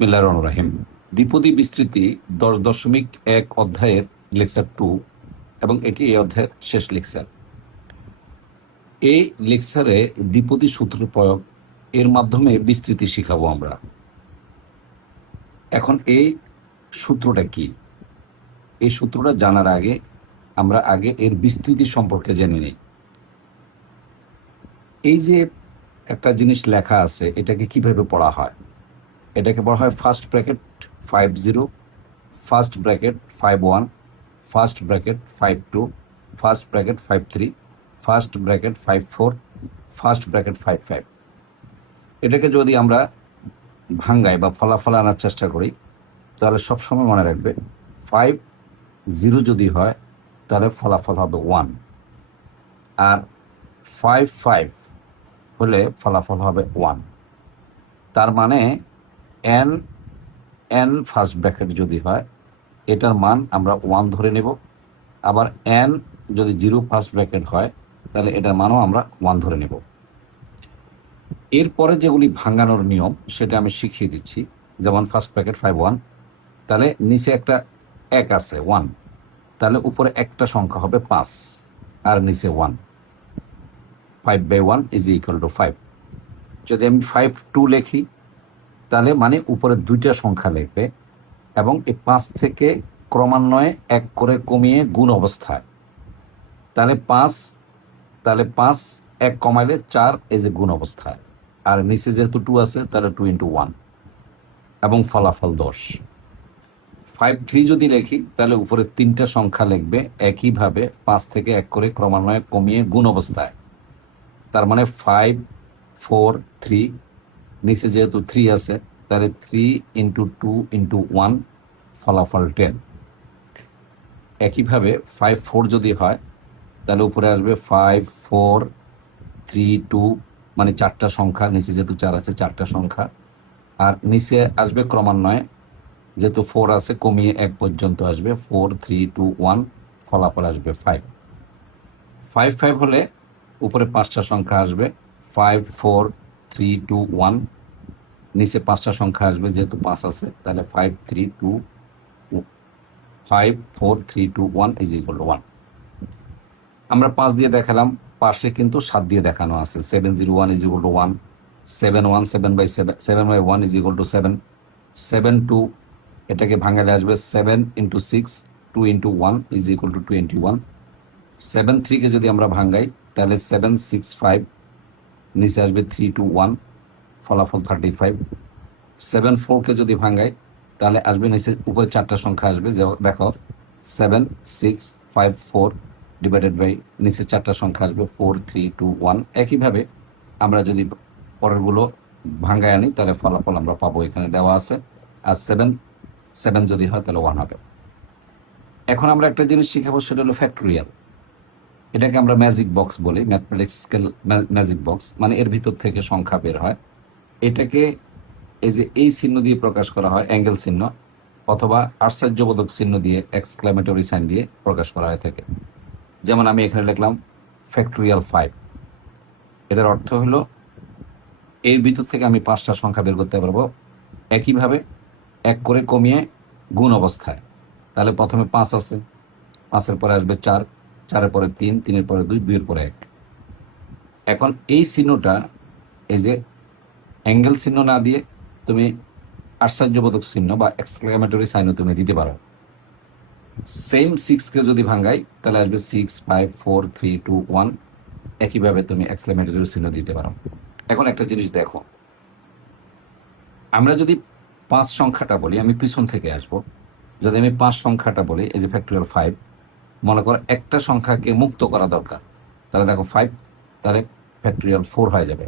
বিসমিল্লাহির রহমানির রহিম। দ্বিপদী বিস্তৃতি 10.1 অধ্যায়ের লেকচার 2 এবং এটি এই অধ্যায়ের শেষ লেকচার। এই লেকচারে দ্বিপদী সূত্র প্রয়োগ এর মাধ্যমে বিস্তৃতি শিখাবো আমরা। এখন এই সূত্রটা কি, এই সূত্রটা জানার আগে আমরা আগে এর বিস্তৃতি সম্পর্কে জেনে নিই। এই যে একটা জিনিস লেখা আছে, এটাকে কিভাবে পড়া হয়? এটাকে বলা হয় first bracket 50, first bracket 51, first bracket 52, first bracket 53, first bracket 54, first bracket 55। এটাকে যদি আমরা ভাঙ্গাই বা ফলাফল আনার চেষ্টা করি, তাহলে সবসময় মনে রাখবে 50 যদি হয় তাহলে ফলাফল হবে 1, আর 55 হলে ফলাফল হবে 1। তার মানে n ফার্স্ট ব্র্যাকেট যদি হয়, এটার মান আমরা 1 ধরে নেব। আবার n যদি 0 ফার্স্ট ব্র্যাকেট হয়, তাহলে এটার মানও আমরা 1 ধরে নেব। এরপরে যেগুলি ভাঙানোর নিয়ম সেটা আমি শিখিয়ে দিচ্ছি। যেমন ফার্স্ট ব্র্যাকেট 51, তাহলে নিচে একটা 1 আছে 1, তাহলে উপরে একটা সংখ্যা হবে 5 আর নিচে 1। 5/1 ইজ ইকুয়াল টু 5। যদি আমি 52 লিখি, তাহলে মানে উপরে দুইটা সংখ্যা লিখবে এবং এই 5 থেকে ক্রমান্বয়ে 1 করে কমিয়ে গুণ অবস্থায়, তাহলে 5 1 কমাইলে 4 এই যে গুণ অবস্থায়, আর নিচে যেহেতু 2 আছে তাহলে 2 × 1 এবং ফলাফল 10। 53 যদি লিখি, তাহলে উপরে তিনটা সংখ্যা লিখবে একইভাবে 5 থেকে 1 করে ক্রমান্বয়ে কমিয়ে গুণ অবস্থায়, তার মানে 5 4 3, নিচে যেহেতু 3 আছে তাহলে 3 × 2 × 1 ফলাফল 10। একইভাবে 54 যদি হয়, তাহলে উপরে আসবে 5 4 3 2, মানে 4টা সংখ্যা, নিচে যেহেতু 4 আছে 4টা সংখ্যা, আর নিচে আসবে ক্রমান্বয়ে যেহেতু 4 আছে কমিয়ে 1 পর্যন্ত আসবে 4 3 2 1, ফলাফল আসবে 5। 55 হলে উপরে 5টা সংখ্যা আসবে 5 4 3 2 1, নিচে 5টা সংখ্যা আসবে যেহেতু 5 আছে, তাহলে 5 3 2 5 4 3 2 1 ইজ ইকুয়াল টু 1। আমরা 5 দিয়ে দেখালাম, পাশে কিন্তু 7 দিয়ে দেখানো আছে। 701 is equal two 1, 71 7/7 7/1 is equal two 7, 72 এটাকে ভাঙালে আসবে 7 × 6 2 × 1 ইজ ইকুয়াল টু 21। 73 কে যদি আমরা ভাঙাই, তাহলে 7 6 5, নিচে আসবে 3 2 1, ফলাফল 35। 74 কে যদি ভাঙাই, তাহলে আসবে নিচে উপরে 4টা সংখ্যা আসবে, দেখো 7 6 5 4 ডিভাইডেড বাই নিচে 4টা সংখ্যা আসবে 4 3 2 1। একইভাবে আমরা যদি পরেরগুলো ভাঙ্গায় আনি, তাহলে ফলাফল আমরা পাবো, এখানে দেওয়া আছে। আর 7 যদি হয় তাহলে 1 হবে। এখন আমরা একটা জিনিস শিখাবো, সেটা হলো ফ্যাক্টোরিয়াল। এটাকে আমরা ম্যাজিক বক্স বলি, ম্যাথমেটিক্যাল ম্যাজিক বক্স, মানে এর ভিতর থেকে সংখ্যা বের হয়। এটাকে এই যে এই চিহ্ন দিয়ে প্রকাশ করা হয়, অ্যাঙ্গেল চিহ্ন, অথবা আশ্চর্যবোধক চিহ্ন দিয়ে, এক্সক্লেমেটরি সাইন দিয়ে প্রকাশ করা হয়ে থাকে। যেমন আমি এখানে লিখলাম ফ্যাক্টোরিয়াল 5। এটার অর্থ হলো এর ভিতর থেকে আমি 5টা সংখ্যা বের করতে পারবো একইভাবে 1 করে কমিয়ে গুণ অবস্থায়। তাহলে প্রথমে 5 আছে, 5-এর পরে আসবে 4, 4-এর পরে 3, 3-এর পরে 2, 2-এর পরে 1। এখন এই চিহ্নটা, এই যে অ্যাঙ্গেল চিহ্ন না দিয়ে তুমি আশ্চর্যবোধক চিহ্ন বা এক্সক্লেমেটরি সাইনও তুমি দিতে পারো। সেম 6-কে যদি ভাঙাই, তাহলে আসবে 6 5 4 3 2 1, একইভাবে তুমি এক্সক্লেমেটরি চিহ্ন দিতে পারো। এখন একটা জিনিস দেখো, আমরা যদি 5 সংখ্যাটা বলি, আমি পিছন থেকে আসবো, যদি আমি 5 সংখ্যাটা বলি, এই যে ফ্যাক্টোরিয়াল 5, মনে করো একটা সংখ্যাকে মুক্ত করা দরকার, তাহলে দেখো 5, তাহলে ফ্যাক্টোরিয়াল 4 হয়ে যাবে।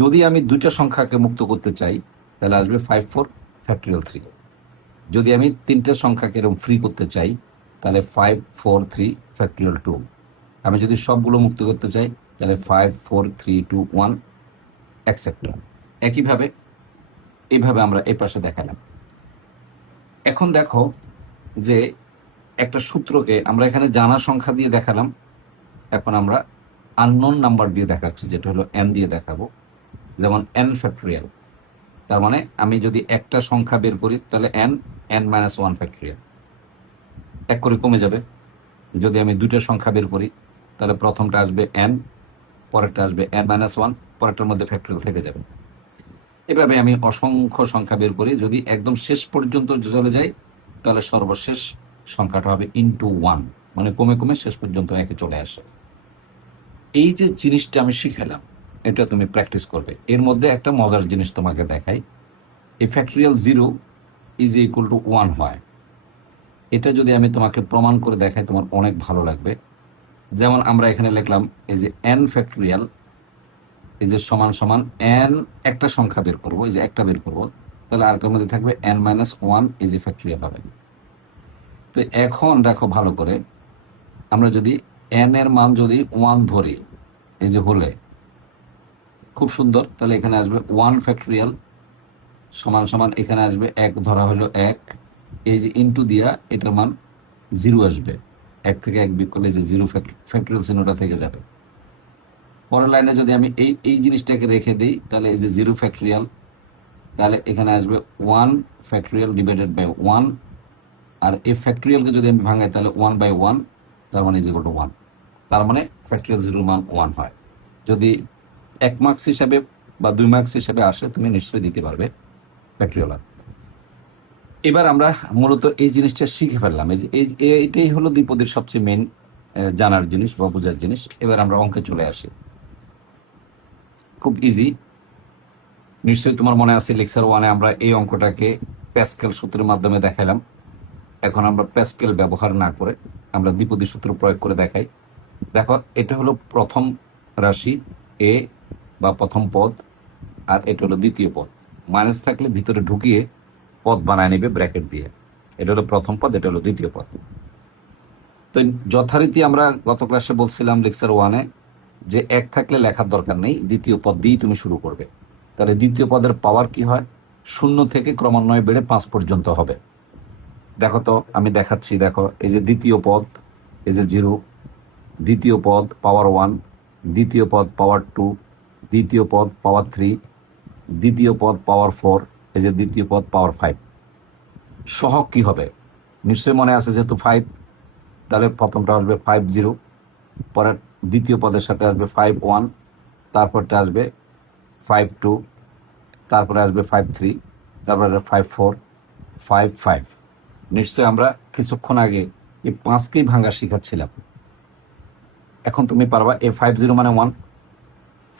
যদি আমি 2টা সংখ্যাকে মুক্ত করতে চাই, তাহলে আসবে 5 4 ফ্যাক্টোরিয়াল 3। যদি আমি 3টে সংখ্যাকে এরকম ফ্রি করতে চাই, তাহলে 5 4 3 ফ্যাক্টোরিয়াল 2। আমি যদি সবগুলো মুক্ত করতে চাই, তাহলে 5 4 3 2 1 এটসেট্রা। একইভাবে এইভাবে আমরা এই পাশে দেখালাম। এখন দেখো যে একটা সূত্রকে আমরা এখানে জানা সংখ্যা দিয়ে দেখালাম, এখন আমরা আননোন নাম্বার দিয়ে দেখাচ্ছি, যেটা হলো n দিয়ে দেখাবো। যেমন n ফ্যাক্টোরিয়াল, তার মানে আমি যদি একটা সংখ্যা বের করি তাহলে n মাইনাস ওয়ান ফ্যাক্টরিয়াল এক করে কমে যাবে। যদি আমি দুইটা সংখ্যা বের করি তাহলে প্রথমটা আসবে n, পরেরটা আসবে n মাইনাস ওয়ান, পরেরটার মধ্যে ফ্যাক্টরিয়াল থেকে যাবে। এভাবে আমি অসংখ্য সংখ্যা বের করি। যদি একদম শেষ পর্যন্ত চলে যাই তাহলে সর্বশেষ সংখ্যাটা হবে ইন্টু ওয়ান, মানে কমে কমে শেষ পর্যন্ত একে চলে আসে। এই যে জিনিসটা আমি শিখালাম এটা তুমি প্র্যাকটিস করবে। এর মধ্যে একটা মজার জিনিস তোমাকে দেখাই। এই factorial zero is equal two one হয়, এটা যদি আমি তোমাকে প্রমাণ করে দেখাই তোমার অনেক ভালো লাগবে। যেমন আমরা এখানে লিখলাম এই যে n ফ্যাক্টরিয়াল এই যে সমান সমান n, একটা সংখ্যা বের করবো, এই যে একটা বের করবো, তাহলে আরেকটার মধ্যে থাকবে n মাইনাস ওয়ান এই যে ফ্যাক্টরিয়াল হবে। তো এখন দেখো ভালো করে, আমরা যদি n এর মান যদি ওয়ান ধরি এই যে হলে খুব সুন্দর, তাহলে এখানে আসবে ওয়ান ফ্যাক্টরিয়াল সমান সমান এখানে আসবে এক ধরা হলো এক, এই যে ইন্টু দিয়া এটার মান জিরো আসবে, এক থেকে এক বিয়োগ করলে যে জিরো ফ্যাক্টরিয়াল চিহ্নটা থেকে যাবে। পরের লাইনে যদি আমি এই এই জিনিসটাকে রেখে দিই তাহলে এই যে জিরো ফ্যাক্টরিয়াল, তাহলে এখানে আসবে one factorial divided by one, আর এই ফ্যাক্টরিয়ালকে যদি আমি ভাঙাই তাহলে ওয়ান বাই ওয়ান, তার মানে ইজ ইকুয়াল টু ওয়ান। তার মানে ফ্যাক্টরিয়াল জিরোর মান ওয়ান হয়। যদি 1 মার্কস হিসাবে বা 2 মার্কস হিসাবে আসে তুমি নিশ্চয়ই দিতে পারবে ফ্যাক্টরিয়াল। এবার আমরা মূলত এই জিনিসটা শিখে ফেললাম। এই যে এইটাই হলো দ্বিপদীর সবচেয়ে মেন জানার জিনিস বা বোঝার জিনিস। এবার আমরা অঙ্কে চলে আসি। খুব ইজি, নিশ্চয়ই তোমার মনে আছে লেকচার ওয়ানে আমরা এই অঙ্কটাকে প্যাসকেল সূত্রের মাধ্যমে দেখালাম। এখন আমরা প্যাসকেল ব্যবহার না করে আমরা দ্বিপদী সূত্র প্রয়োগ করে দেখাই। দেখো এটা হলো প্রথম রাশি এ বা প্রথম পদ, আর এটা হলো দ্বিতীয় পদ। মাইনাস থাকলে ভিতরে ঢুকিয়ে পদ বানায় নেবে ব্র্যাকেট দিয়ে। এটা হলো প্রথম পদ, এটা হলো দ্বিতীয় পদ। তো যথারীতি আমরা গত ক্লাসে বলছিলাম লেকচার ওয়ানে যে এক থাকলে লেখার দরকার নেই, দ্বিতীয় পদ দিয়েই তুমি শুরু করবে। তাহলে দ্বিতীয় পদের পাওয়ার কি হয়, শূন্য থেকে ক্রমান্বয়ে বেড়ে 5 পর্যন্ত হবে। দেখো তো আমি দেখাচ্ছি, দেখো এই যে দ্বিতীয় পদ এই যে জিরো, দ্বিতীয় পদ পাওয়ার ওয়ান, দ্বিতীয় পদ পাওয়ার টু, দ্বিতীয় পদ পাওয়ার থ্রি, দ্বিতীয় পদ পাওয়ার ফোর, এই যে দ্বিতীয় পদ পাওয়ার ফাইভ। সহগ কি হবে নিশ্চয়ই মনে আছে, যেহেতু ফাইভ, তাহলে প্রথমটা আসবে 50, পরের দ্বিতীয় পদের সাথে আসবে 51, তারপরটা আসবে 52, তারপরে আসবে 53, তারপরে 54, 55। নিশ্চয়ই আমরা কিছুক্ষণ আগে এই 5কেই ভাঙা শিখাচ্ছিলাম। এখন তুমি পারবা এই 50 মানে 1,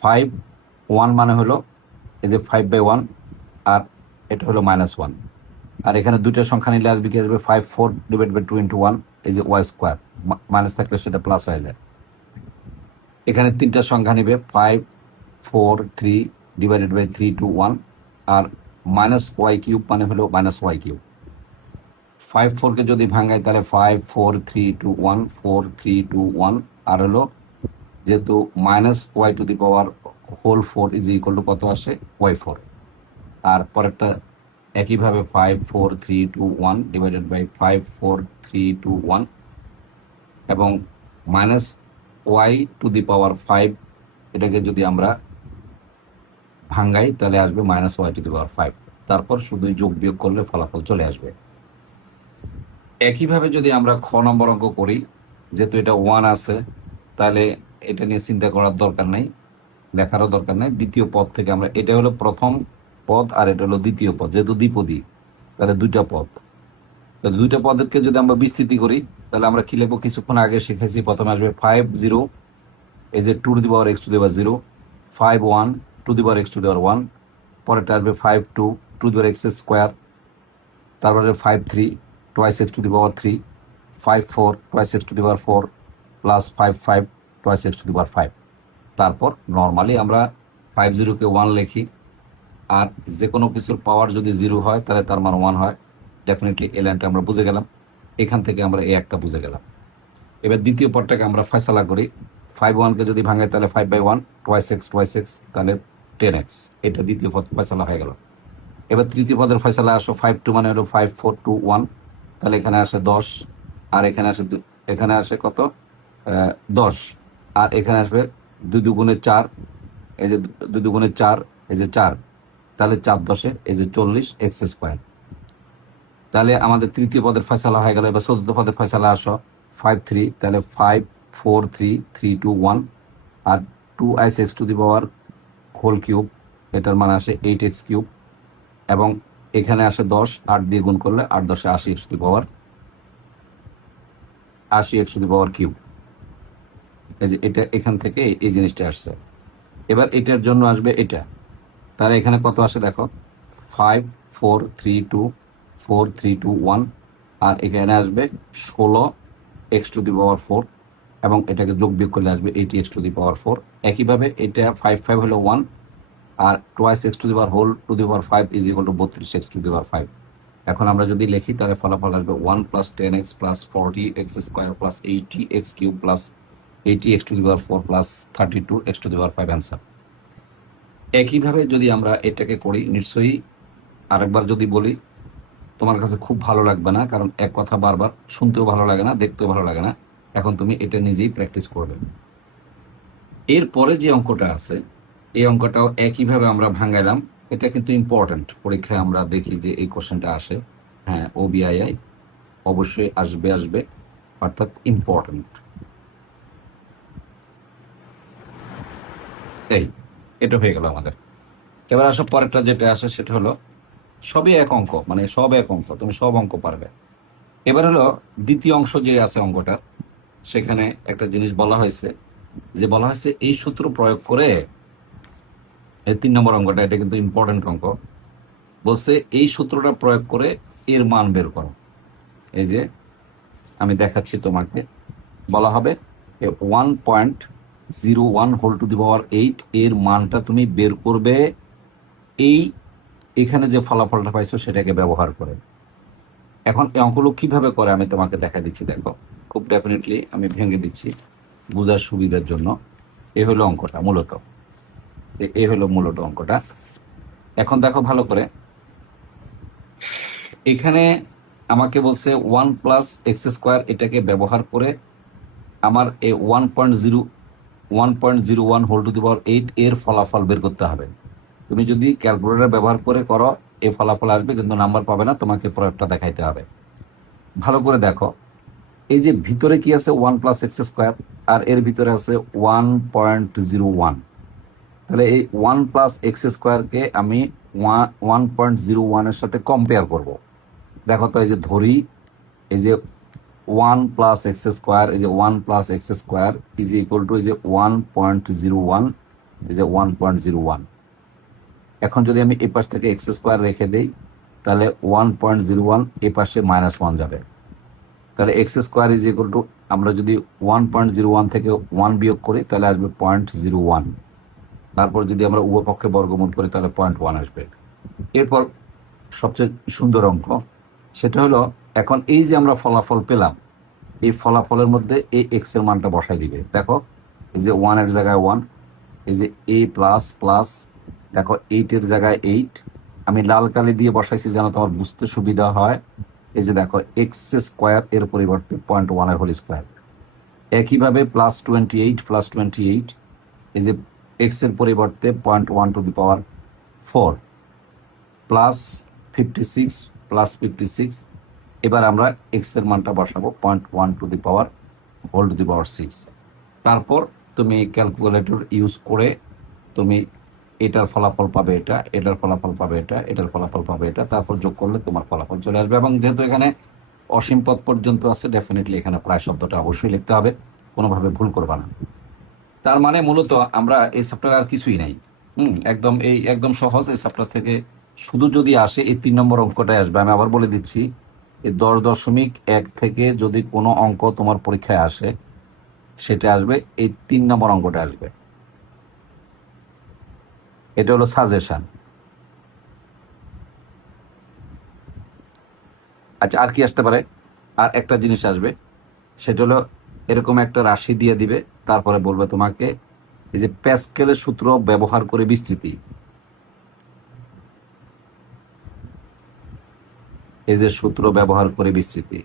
51 মানে হলো এই যে 5/1, আর এটা হলো -1। আর এখানে দুইটা সংখ্যা নিলে আসবে কি আসবে 54 ডিভাইড বাই 2 ইন্টু 1, এই যে ওয়াই স্কোয়ার, মাইনাস থাকলে সেটা প্লাস হয়ে যায়। এখানে তিনটা সংখ্যা নিবে 5 4 3 ডিভাইডেড বাই 3 2 1, আর মাইনাস ওয়াই কিউব মানে হলো মাইনাস ওয়াই কিউব। 5 4কে যদি ভাঙাই তাহলে 5 4 3 2 1 4 3 2 1, আর হলো যেহেতু minus Y to the power whole 4 is equal to কত আসে ওয়াই 4। আর পরেরটা একইভাবে 5 4 3 2 1 ডিভাইডেড বাই 5 4 3 2 1, এবং minus Y to the power 5, এটাকে যদি আমরা ভাঙ্গাই তাহলে আসবে minus Y to the power 5। তারপর শুধুই যোগ বিয়োগ করলে ফলাফল চলে আসবে। একইভাবে যদি আমরা খ নম্বর অঙ্ক করি, যেহেতু এটা 1 আছে তাহলে এটা নিয়ে চিন্তা করার দরকার নাই, লেখারও দরকার নেই। দ্বিতীয় পদ থেকে আমরা, এটা হলো প্রথম পদ আর এটা হলো দ্বিতীয় পদ, যেহেতু দ্বিপদী তাহলে দুইটা পদ, তাহলে দুইটা পদকে যদি আমরা বিস্তৃতি করি তাহলে আমরা কি লিখবো, কিছুক্ষণ আগে শিখেছি। প্রথমে আসবে 50, এই যে 2 to the power x to the power 0, 51 to the power x to the power 1, পরেরটা আসবে 52 to the power x square, তারপরে 53 twice x to the power 3, 54 twice x to the power 4, plus 55 twice x to the power 5। তারপর normally আমরা 50কে 1 লিখি, আর যে কোনো কিছুর পাওয়ার যদি 0 হয় তাহলে তার মান 1 হয়। ডেফিনেটলি এই লাইনটা আমরা বুঝে গেলাম, এখান থেকে আমরা এই একটা বুঝে গেলাম। এবার দ্বিতীয় পদটাকে আমরা ফয়সালা করি। 51কে যদি ভাঙাই তাহলে 5/1 টোয়াইস এক্স তাহলে 10x, এটা দ্বিতীয় পদ ফয়সালা হয়ে গেল। এবার তৃতীয় পদের ফয়সালা আসো, 52 মানে হলো 5 4 2 1, তাহলে এখানে আসে 10, আর এখানে আসে কত 10, আর এখানে আসবে 2 2 গুণে 4, এই যে 2 2 গুণে 4, এই যে 4, তাহলে 4×10 এই যে 40x²। তাহলে আমাদের তৃতীয় পদের ফয়সালা হয়ে গেল। এবার চতুর্থ পদের ফয়সালা আসো। 5 3, তাহলে 5 4 3 3 2 1, আর 2x³ এটার মানে আসে 8x³, এবং এখানে আসে 10, 8 দিয়ে গুণ করলে 8 10 80x³ এই যে এটা এখান থেকে এই জিনিসটা আসছে। এবার এটার জন্য আসবে এটা, তাহলে এখানে কত আসে দেখো, 5 4 3 2 4 3 2 1, আর এখানে আসবে 16x⁴, এবং এটাকে যোগ বিয়োগ করলে আসবে 80x⁴। একইভাবে এটা 5 5 হলো 1, আর 2x⁵5 is equal two 32x⁵। এখন আমরা যদি লিখি তাহলে ফলাফল আসবে 1 + 10x + 40x² + 80x³ + 80x⁴ + 32x⁵ answer. একইভাবে যদি আমরা এটাকে করি, নিশ্চয়ই আরেকবার যদি বলি তোমার কাছে খুব ভালো লাগবে না, কারণ এক কথা বারবার শুনতেও ভালো লাগে না, দেখতেও ভালো লাগে না। এখন তুমি এটা নিজেই প্র্যাকটিস করবে। এরপরে যে অঙ্কটা আছে, এই অঙ্কটাও একইভাবে আমরা ভাঙাইলাম। এটা কিন্তু ইম্পর্টেন্ট, পরীক্ষায় আমরা দেখি যে এই কোশ্চেনটা আসে। হ্যাঁ, OBII অবশ্যই আসবে, অর্থাৎ ইম্পর্টেন্ট। এই এটা হয়ে গেল আমাদের। এবার আসো পরেরটা যেটা আসে সেটা হলো সবই এক অঙ্ক, মানে সব এক অঙ্ক, তুমি সব অঙ্ক পারবে। এবার হলো দ্বিতীয় অংশ যে আছে অঙ্কটা, সেখানে একটা জিনিস বলা হয়েছে, এই সূত্র প্রয়োগ করে, এই 3 নম্বর অঙ্কটা, এটা কিন্তু ইম্পর্টেন্ট অঙ্ক। বলছে এই সূত্রটা প্রয়োগ করে এর মান বের করো। এই যে আমি দেখাচ্ছি তোমাকে, বলা হবে 1.01 এর মানটা তুমি বের করবে এই এখানে যে ফলাফলটা পাইছো সেটাকে ব্যবহার করে। এখন এই অঙ্কগুলো কিভাবে করে আমি তোমাকে দেখা দিচ্ছি, দেখো খুব ডেফিনেটলি আমি ভেঙে দিচ্ছি বোঝার সুবিধার জন্য। এই হলো অঙ্কটা মূলত, এই হলো মূলত অঙ্কটা। এখন দেখো ভালো করে, এখানে আমাকে বলছে 1 + x², এটাকে ব্যবহার করে আমার এই 1.01 এর ফলাফল বের করতে হবে। তুমি যদি ক্যালকুলেটর ব্যবহার করে করো এই ফলাফল আসবে, কিন্তু নাম্বার পাবে না, তোমাকে প্রয়োগটা দেখাইতে হবে। ভালো করে দেখো, এই যে ভিতরে কি আছে 1 + x², আর এর ভিতরে আছে 1.01। তাহলে এই 1 + x² আমি 1.01 এর সাথে কম্পেয়ার করব। দেখো তো, এই যে ধরি, এই যে 1 + x², এই যে 1 + x² ইজ ইকুয়াল টু এই যে 1.01, এই যে 1.01। এখন যদি আমি এই পাশ থেকে x² রেখে দেই, তাহলে 1.01 এ পাশে -1 যাবে। তাহলে x² ইজ ইকুয়াল টু, আমরা যদি 1.01 থেকে 1 বিয়োগ করি তাহলে আসবে 0.01। তারপর যদি আমরা উভয় পক্ষে বর্গমূল করি তাহলে 0.1 আসবে। এরপর সবচেয়ে সুন্দর অঙ্ক সেটা হলো, এখন এই যে আমরা ফলাফল পেলাম, এই ফলাফলের মধ্যে এই এক্স এর মানটা বসাই দিবে। দেখো, এই যে 1 এর জায়গায় 1, এই যে a প্লাস প্লাস, দেখো 8 এর জায়গায় 8, আমি লাল কালি দিয়ে বসাইছি যেন তোমার বুঝতে সুবিধা হয়। এই যে দেখো x² এর পরিবর্তে 0.1 এর হোল স্কোয়ার। একইভাবে +28, এই যে এক্স এর পরিবর্তে 0.1⁴, +56 এবার আমরা এক্স এর মানটা বসাবো 0.1⁴ তারপর তুমি ক্যালকুলেটর ইউজ করে তুমি এটার ফলাফল পাবে, এটার ফলাফল পাবে, এটার ফলাফল পাবে, তারপর যোগ করলে তোমার ফলাফল চলে আসবে। এবং যেহেতু এখানে অসীম পদ পর্যন্ত আছে, ডেফিনেটলি এখানে প্রায় শব্দটা অবশ্যই লিখতে হবে, কোনোভাবে ভুল করবা না। তার মানে মূলত আমরা এই চ্যাপ্টার আর কিছুই নাই। একদম সহজ। এই চ্যাপ্টার থেকে শুধু যদি আসে এই 3 নম্বর অঙ্কটাই আসবে। আমি আবার বলে দিচ্ছি, এই 10.1 থেকে যদি কোনো অঙ্ক তোমার পরীক্ষায় আসে, সেটা আসবে এই 3 নম্বর অঙ্কটা আসবে। এটা হলো সাজেশন। আচ্ছা, আর কি আসতে পারে? আর একটা জিনিস আসবে, সেটা হলো এরকম একটা রাশি দিয়ে দিবে, তারপরে বলবে তোমাকে এই যে প্যাসকেলের সূত্র ব্যবহার করে বিস্তৃতি, এই যে সূত্র ব্যবহার করে বিস্তৃতি,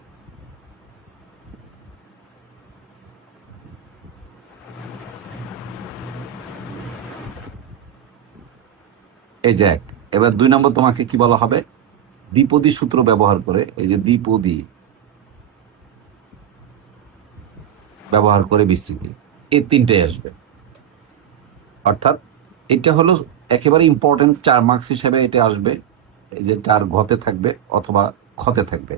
এই যে এবার 2 নম্বর তোমাকে কি বলা হবে, দ্বিপদী সূত্র ব্যবহার করে, এই যে দ্বিপদী ব্যবহার করে বিস্তৃতি, এই তিনটাই আসবে। অর্থাৎ এটা হলো একেবারে ইম্পর্টেন্ট 4 মার্কস হিসেবে এটা আসবে, এই যে 4 ঘতে থাকবে অথবা খতে থাকবে।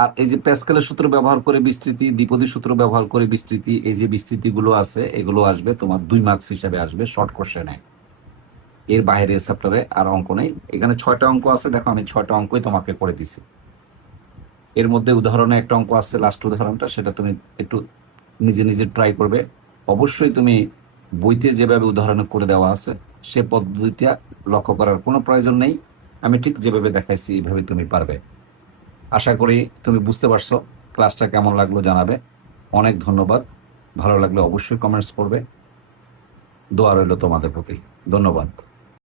আর এই যে প্যাসকেলের সূত্র ব্যবহার করে বিস্তৃতি, দ্বিপদী সূত্র ব্যবহার করে বিস্তৃতি, এই যে বিস্তৃতিগুলো আছে এগুলো আসবে তোমার 2 মার্কস হিসেবে আসবে শর্ট কোশ্চেনে। এর বাইরে চ্যাপ্টারে আর অঙ্ক নেই। এখানে 6টা অঙ্ক আছে, দেখো আমি 6টা অঙ্কই তোমাকে করে দিছি। এর মধ্যে উদাহরণে একটা অঙ্ক আছে, লাস্ট উদাহরণটা, সেটা তুমি একটু নিজে নিজে ট্রাই করবে। অবশ্যই তুমি বইতে যেভাবে উদাহরণ করে দেওয়া আছে সে পদ্ধতিটা লক্ষ্য করার কোনো প্রয়োজন নেই। আমি ঠিক যেভাবে দেখাইছি এইভাবে তুমি পারবে। আশা করি তুমি বুঝতে পারছো। ক্লাসটা কেমন লাগলো জানাবে। অনেক ধন্যবাদ। ভালো লাগলে অবশ্যই কমেন্টস করবে। দোয়া রইল তোমাদের প্রতি। ধন্যবাদ।